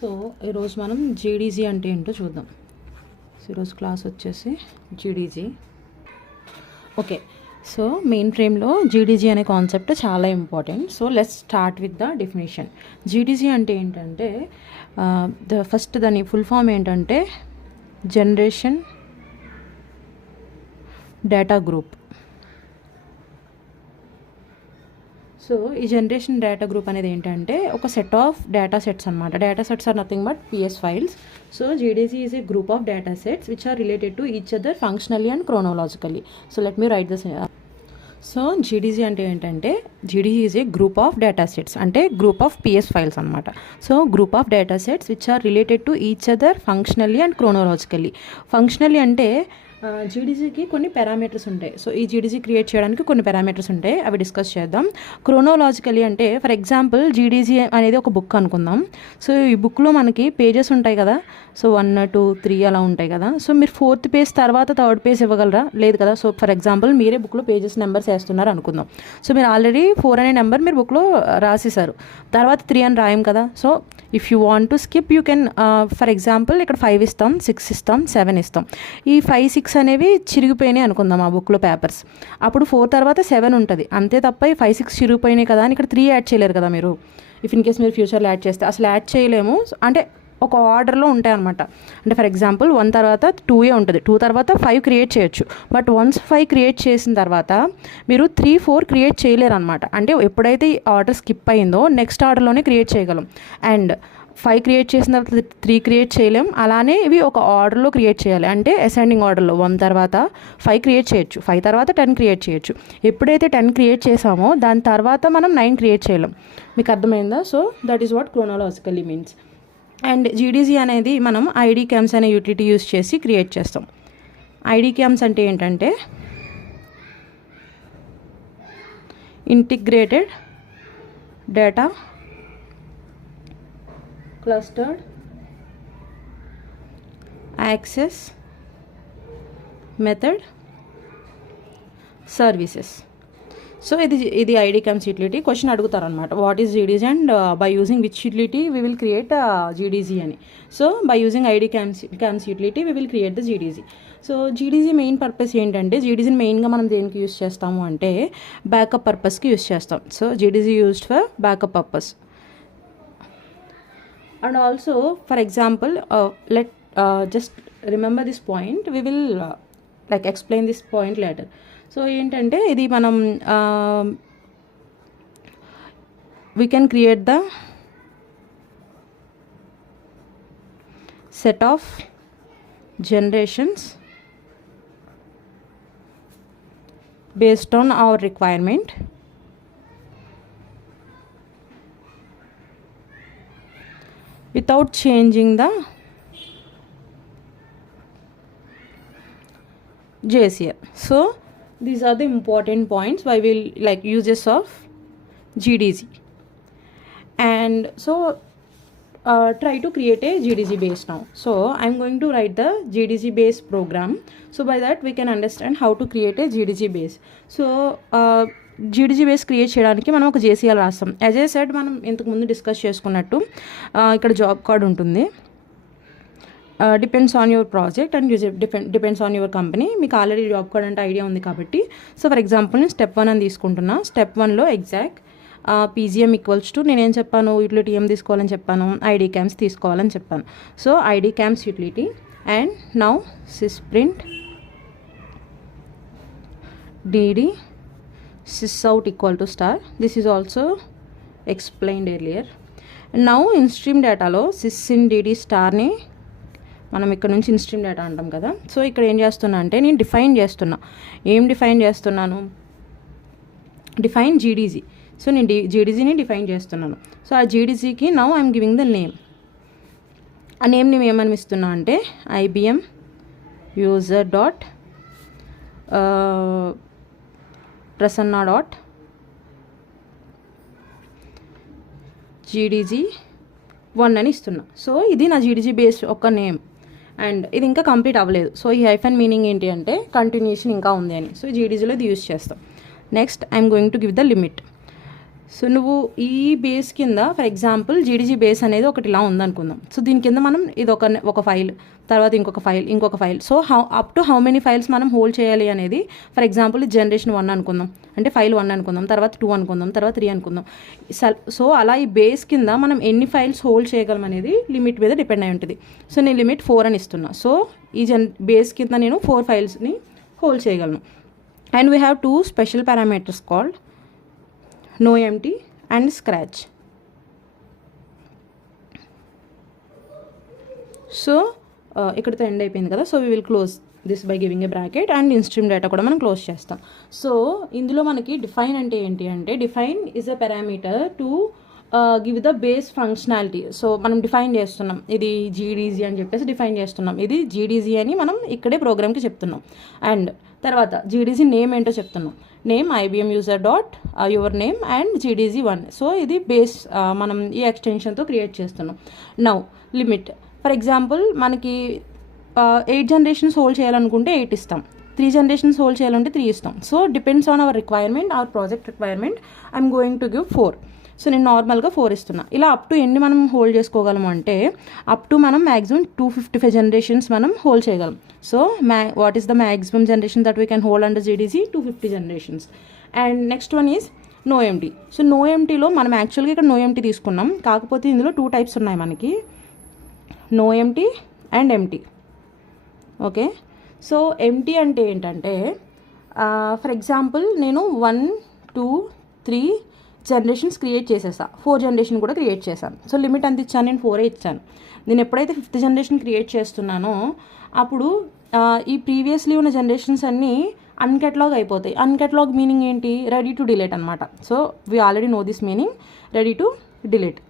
So ఈరోజు మనం జీడీజీ అంటే ఏంటో చూద్దాం. సో ఈరోజు క్లాస్ వచ్చేసి జీడీజీ. ఓకే, సో మెయిన్ ఫ్రేమ్లో జీడీజీ అనే కాన్సెప్ట్ చాలా important. So let's start with the definition. GDG అంటే ఏంటంటే ఫస్ట్ దాని ఫుల్ ఫామ్ ఏంటంటే జనరేషన్ డేటా గ్రూప్. సో ఈ జనరేషన్ డేటా గ్రూప్ అనేది ఏంటంటే ఒక సెట్ ఆఫ్ డేటా సెట్స్ అనమాట. Data sets are nothing but PS files. So GDG is a group of data sets which are related to each other functionally and chronologically. So let me write this. So GDG అంటే ఏంటంటే GDG is a group of data sets, అంటే group of PS files అనమాట. So group of data sets which are related to each other functionally and chronologically. Functionally అంటే జీడీజీకి కొన్ని parameters ఉంటాయి. So ఈ జీడీజీ create చేయడానికి కొన్ని పారామీటర్స్ ఉంటాయి, అవి డిస్కస్ చేద్దాం. క్రోనోలాజికలీ అంటే ఫర్ ఎగ్జాంపుల్ జీడీజీ అనేది ఒక బుక్ అనుకుందాం. సో ఈ బుక్లో మనకి పేజెస్ ఉంటాయి కదా. సో 1, 2, 3 అలా ఉంటాయి కదా. సో మీరు 4th పేజ్ తర్వాత 3rd పేజ్ ఇవ్వగలరా? లేదు కదా. సో ఫర్ ఎగ్జాంపుల్ మీరే బుక్లో పేజెస్ నెంబర్స్ వేస్తున్నారు అనుకుందాం. సో మీరు ఆల్రెడీ 4 అనే నెంబర్ మీరు బుక్లో రాసేసారు, తర్వాత 3 అని రాయం కదా. So if you want to skip you can, for example ఇక్కడ 5 ఇస్తాం, 6 ఇస్తాం, 7 ఇస్తాం. ఈ 5, 6 అనేవి చిరిగిపోయినాయి అనుకుందాం ఆ బుక్లో పేపర్స్. అప్పుడు 4 తర్వాత 7 ఉంటుంది అంతే తప్ప ఈ 5, 6 చిరిగిపోయినాయి కదా అని ఇక్కడ 3 యాడ్ చేయలేరు కదా మీరు. ఇఫ్ ఇన్ కేస్ మీరు ఫ్యూచర్లో యాడ్ చేస్తే అసలు యాడ్ చేయలేము. అంటే ఒక ఆర్డర్లో ఉంటాయి అనమాట. అంటే ఫర్ ఎగ్జాంపుల్ 1 తర్వాత 2 ఉంటుంది, 2 తర్వాత 5 క్రియేట్ చేయొచ్చు. బట్ వన్స్ 5 క్రియేట్ చేసిన తర్వాత మీరు 3, 4 క్రియేట్ చేయలేరు అనమాట. అంటే ఎప్పుడైతే ఈ ఆర్డర్ స్కిప్ అయిందో నెక్స్ట్ ఆర్డర్లోనే క్రియేట్ చేయగలం. అండ్ 5 క్రియేట్ చేసిన తర్వాత 3 క్రియేట్ చేయలేం. అలానే ఇవి ఒక ఆర్డర్లో క్రియేట్ చేయాలి, అంటే అసెండింగ్ ఆర్డర్లో 1 తర్వాత 5 క్రియేట్ చేయొచ్చు, 5 తర్వాత 10 క్రియేట్ చేయొచ్చు. ఎప్పుడైతే 10 క్రియేట్ చేసామో దాని తర్వాత మనం 9 క్రియేట్ చేయలేం. మీకు అర్థమైందా? So that is what chronologically means. And GDG అనేది మనం ఐడి క్యామ్స్ అనే యూటిలిటీ యూస్ చేసి క్రియేట్ చేస్తాం. ఐడి క్యామ్స్ అంటే ఏంటంటే integrated data clustered access method services. So ఇది ఐడి క్యామ్స్ యూటిలిటీ. క్వశ్చన్ అడుగుతారు అనమాట, what is GDG and by using which utility we will create GDG అని. So by using IDCAMS utility we will create the GDG. So GDG main purpose ఏంటంటే జీడీజీని మెయిన్గా మనం దేనికి use చేస్తాము అంటే backup పర్పస్కి యూస్ చేస్తాం. So GDG used for backup purpose. And also for example let just remember this point, we will like explain this point later. So ఏంటంటే ఇది మనం we can create the set of generations based on our requirement without changing the JCL. So these are the important points why we'll like uses of GDZ. And so try to create a GDZ base now. So I'm going to write the GDZ base program. So by that we can understand how to create a GDZ base. So GDG base create చేయడానికి మనం ఒక JCL రాస్తాం. As a said మనం ఇంతకుముందు discuss చేసుకున్నట్టు ఇక్కడ job card ఉంటుంది. Depends on your project and depends on your company. మీకు ఆల్రెడీ జాబ్ కార్డ్ అంటే ఐడియా ఉంది కాబట్టి. సో ఫర్ ఎగ్జాంపుల్ నేను స్టెప్ 1 అని తీసుకుంటున్నా. స్టెప్ 1లో ఎగ్జాక్ట్ పీజీఎం ఈక్వల్స్ టు నేనేం చెప్పాను, యూటిలిటీ ఏం తీసుకోవాలని చెప్పాను, ఐడి క్యామ్స్ తీసుకోవాలని చెప్పాను. So IDCAMS utility and now SYSPRINT DD sysout equal to star. This is also explained earlier. Now in stream data లో sysin dd star ని మనం ఇక్కడ నుంచి ఇన్ స్ట్రీమ్ డేటా అంటాం కదా. సో ఇక్కడ ఏం చేస్తున్నా అంటే నేను డిఫైన్ చేస్తున్నా. ఏం డిఫైన్ చేస్తున్నాను? డిఫైన్ జీడీజీ. సో నేను జీడీజీని డిఫైన్ చేస్తున్నాను. సో ఆ జీడీజీకి now I'm giving the name. ఆ నేమ్ నేను ఏమని ఇస్తున్నా అంటే IBM user dot Prasanna dot GDG1 అని ఇస్తున్నా. సో ఇది నా జీడీజీ బేస్ ఒక నేమ్. అండ్ ఇది ఇంకా కంప్లీట్ అవ్వలేదు. సో ఈ హైఫన్ మీనింగ్ ఏంటి అంటే కంటిన్యూషన్ ఇంకా ఉంది అని. సో జీడీజీలో ఇది యూజ్ చేస్తాం. Next I'm going to give the limit. So నువ్వు ఈ బేస్ కింద ఫర్ ఎగ్జాంపుల్ జీడీజీ బేస్ అనేది ఒకటి ఇలా ఉందనుకుందాం. సో దీని కింద మనం ఇది ఒక ఫైల్, తర్వాత ఇంకొక file. So up to how many files మనం హోల్డ్ చేయాలి అనేది, ఫర్ ఎగ్జాంపుల్ ఇది జనరేషన్ 1 అనుకుందాం, అంటే ఫైల్ 1 అనుకుందాం, తర్వాత 2 అనుకుందాం, తర్వాత 3 అనుకుందాం. సో అలా ఈ బేస్ కింద మనం ఎన్ని ఫైల్స్ హోల్డ్ చేయగలం అనేది లిమిట్ మీద డిపెండ్ అయి ఉంటుంది. సో నేను లిమిట్ 4 అని ఇస్తున్నా. సో ఈ బేస్ కింద నేను 4 ఫైల్స్ని హోల్డ్ చేయగలను. And we have 2 special parameters called noempty and scratch. So ఇక్కడితో ఎండ్ అయిపోయింది కదా. So we will close this by giving a bracket and in-stream data కూడా మనం క్లోజ్ చేస్తాం. సో ఇందులో మనకి డిఫైన్ అంటే ఏంటి అంటే, define is a parameter to give the base functionality. So మనం డిఫైన్ చేస్తున్నాం, ఇది జీడీజీ అని చెప్పేసి డిఫైన్ చేస్తున్నాం. ఇది జీడీజీ అని మనం ఇక్కడే ప్రోగ్రామ్కి చెప్తున్నాం. అండ్ తర్వాత జీడీజీ నేమ్ ఏంటో చెప్తున్నాం. Name IBM user dot your name and GDZ1. So ఇది బేస్ మనం ఈ ఎక్స్టెన్షన్తో క్రియేట్ చేస్తున్నాం. నౌ లిమిట్, ఫర్ ఎగ్జాంపుల్ మనకి 8 జనరేషన్స్ హోల్డ్ చేయాలనుకుంటే 8 ఇస్తాం, 3 జనరేషన్స్ హోల్డ్ చేయాలంటే 3 ఇస్తాం. So depends on hour requirement, our project requirement. I'm going to give 4. So నేను నార్మల్గా 4 ఇస్తున్నా. ఇలా అప్ టు ఎన్ని మనం హోల్డ్ చేసుకోగలము అంటే, అప్ టు మనం మ్యాక్సిమం 255 జనరేషన్స్ మనం హోల్డ్ చేయగలం. So what is the maximum generation that we can hold under GDZ? 250 generations. And next one is noempty. So noemptyలో మనం యాక్చువల్గా ఇక్కడ noempty తీసుకున్నాం, కాకపోతే ఇందులో 2 టైప్స్ ఉన్నాయి మనకి, noempty and empty. Okay, so empty అంటే ఏంటంటే, ఫర్ ఎగ్జాంపుల్ నేను 1 2 3 జనరేషన్స్ క్రియేట్ చేసేసా, 4 జనరేషన్ కూడా క్రియేట్ చేశాను. సో లిమిట్ ఎంత ఇచ్చాను? నేను 4 ఇచ్చాను. నేను ఎప్పుడైతే 5th జనరేషన్ క్రియేట్ చేస్తున్నానో అప్పుడు ఈ ప్రీవియస్లీ ఉన్న జనరేషన్స్ అన్నీ అన్కెటలాగ్ అయిపోతాయి. అన్కెటలాగ్ మీనింగ్ ఏంటి? రెడీ టు డిలీట్ అనమాట. So we already know this meaning, ready to delete.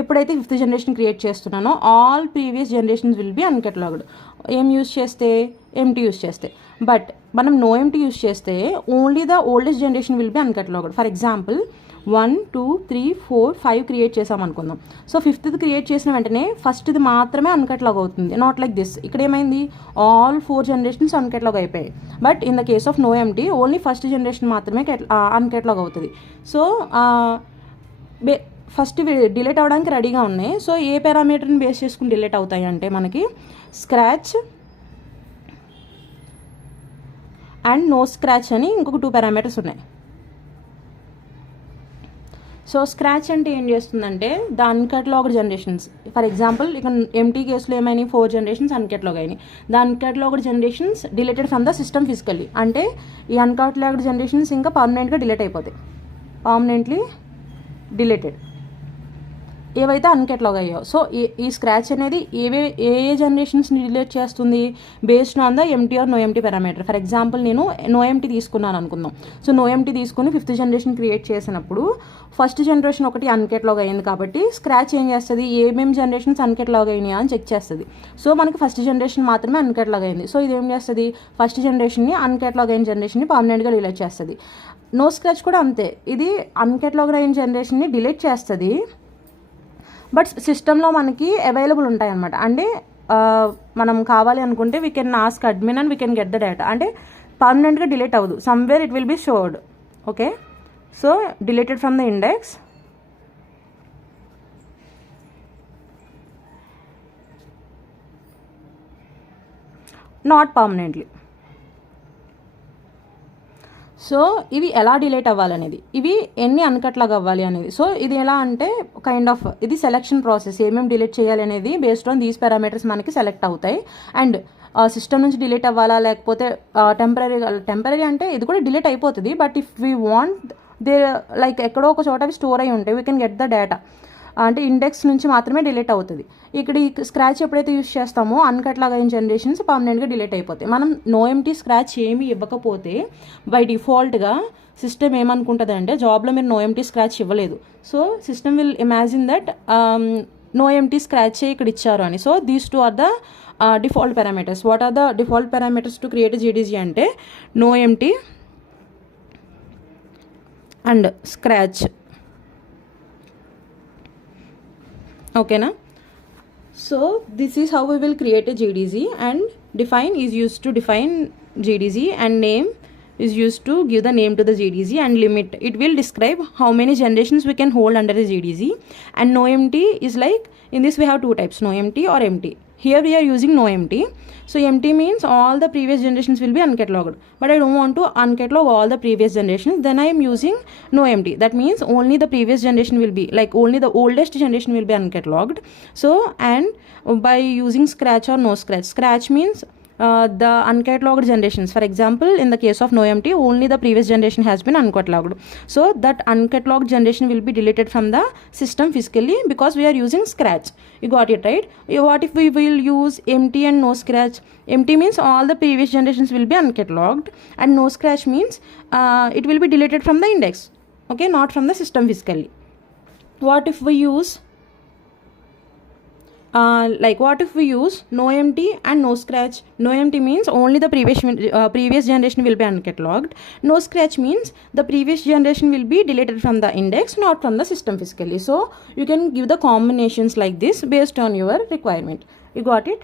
ఎప్పుడైతే 5th జనరేషన్ క్రియేట్ చేస్తున్నానో all previous generations will be uncataloged. ఏం యూస్ చేస్తే? empty యూస్ చేస్తే. బట్ మనం noempty యూస్ చేస్తే only the oldest generation will be uncataloged. For example 1 2 3 4 5 create చేసాం అనుకుందాం. So 5th create చేసిన వెంటనే ఫస్ట్ది మాత్రమే అన్కెటలాగ్ అవుతుంది. Not like this. ఇక్కడ ఏమైంది? ఆల్ 4 జనరేషన్స్ అన్కెటలాగ్ అయిపోయాయి. But in the case of noempty only first generation మాత్రమే అన్కెటలాగ్ అవుతుంది. సో ఫస్ట్ డిలీట్ అవ్వడానికి రెడీగా ఉన్నాయి. సో ఏ పారామీటర్ని బేస్ చేసుకుని డిలీట్ అవుతాయి అంటే మనకి స్క్రాచ్ అండ్ నో స్క్రాచ్ అని ఇంకొక 2 పారామీటర్స్ ఉన్నాయి. సో స్క్రాచ్ అంటే ఏం చేస్తుందంటే the uncataloged generations, for example ఇక empty కేసులో ఏమైనా 4 జనరేషన్స్ అన్కెటలాగ్ అయినాయి. The uncataloged generations deleted from the system physically. అంటే ఈ అన్కెటలాగ్డ్ జనరేషన్స్ ఇంకా పర్మనెంట్గా డిలీట్ అయిపోతాయి, పర్మనెంట్లీ డిలీటెడ్ ఏవైతే అన్కెటలాగ్ అయ్యాయో. సో ఈ స్క్రాచ్ అనేది ఏ జనరేషన్స్ని డిలీట్ చేస్తుంది? Based on the empty or noempty parameter. For example నేను noempty తీసుకున్నాను అనుకుందాం. సో noempty తీసుకుని 5th జనరేషన్ క్రియేట్ చేసినప్పుడు ఫస్ట్ జనరేషన్ ఒకటి అన్కెటలాగ్ అయ్యింది కాబట్టి స్క్రాచ్ ఏం చేస్తుంది? ఏమేమి జనరేషన్స్ అన్కెటలాగ్ అయినాయా అని చెక్ చేస్తుంది. సో మనకి ఫస్ట్ జనరేషన్ మాత్రమే అన్కెటలాగ్ అయింది. సో ఇది ఏం చేస్తుంది? ఫస్ట్ జనరేషన్ని అన్కెటలాగ్ అయిన జనరేషన్ని పర్మనెంట్గా డిలీట్ చేస్తుంది. నో స్క్రాచ్ కూడా అంతే, ఇది అన్కెటలాగ్ అయిన జనరేషన్ని డిలీట్ చేస్తుంది, బట్ సిస్టంలో మనకి అవైలబుల్ ఉంటాయి అన్నమాట. అంటే మనం కావాలి అనుకుంటే we can ask admin and we can get the data. అంటే పర్మనెంట్గా డిలీట్ అవ్వదు, somewhere it will be షోర్డ్. Okay, so deleted from the index. Not permanently. So ఇవి ఎలా డిలీట్ అవ్వాలనేది, ఇవి ఎన్ని అన్కట్లాగా అవ్వాలి అనేది. సో ఇది ఎలా అంటే కైండ్ ఆఫ్ ఇది సెలెక్షన్ ప్రాసెస్. ఏమేమి డిలీట్ చేయాలి అనేది బేస్డ్ ఆన్ దీస్ పారామీటర్స్ మనకి సెలెక్ట్ అవుతాయి. అండ్ సిస్టమ్ నుంచి డిలీట్ అవ్వాలా లేకపోతే టెంపరీ అంటే ఇది కూడా డిలీట్ అయిపోతుంది. But if we want they like ఎక్కడో ఒక చోట అవి స్టోర్ అయి ఉంటాయి, we can get the data. అంటే ఇండెక్స్ నుంచి మాత్రమే డిలీట్ అవుతుంది. ఇక్కడ ఈ స్క్రాచ్ ఎప్పుడైతే యూస్ చేస్తామో అన్కట్లాగా అయిన జనరేషన్స్ పర్మనెంట్గా డిలీట్ అయిపోతాయి. మనం noempty స్క్రాచ్ ఏమి ఇవ్వకపోతే బై డిఫాల్ట్గా సిస్టమ్ ఏమనుకుంటుంది అంటే జాబ్లో మీరు noempty స్క్రాచ్ ఇవ్వలేదు. So system will imagine that noempty scratch ఇక్కడ ఇచ్చారు అని. So these two are the default parameters. What are the default parameters to create GDZ అంటే noempty అండ్ స్క్రాచ్. ఓకేనా? So this is how we will create a GDZ, and define is used to define GDZ, and name is used to give the name to the GDZ, and limit, it will describe how many generations we can hold under the GDZ. And no empty is like, in this we have two types, no empty or empty. Here we are using no empty. So empty means all the previous generations will be uncatalogued, but I don't want to uncatalog all the previous generations, then I am using no empty. That means only the previous generation will be, like only the oldest generation will be uncatalogued. So, and by using scratch or no scratch, scratch means the uncatalogued generations. For example, in the case of no empty, only the previous generation has been uncatalogued, so that uncatalogued generation will be deleted from the system physically, because we are using scratch. You got it, right? What if we will use empty and no scratch? Empty means all the previous generations will be uncatalogued, and no scratch means it will be deleted from the index, okay, not from the system physically. What if we use what if we use no empty and no scratch? No empty means only the previous generation will be uncatalogued. No scratch means the previous generation will be deleted from the index, not from the system physically. So you can give the combinations like this based on your requirement. You got it?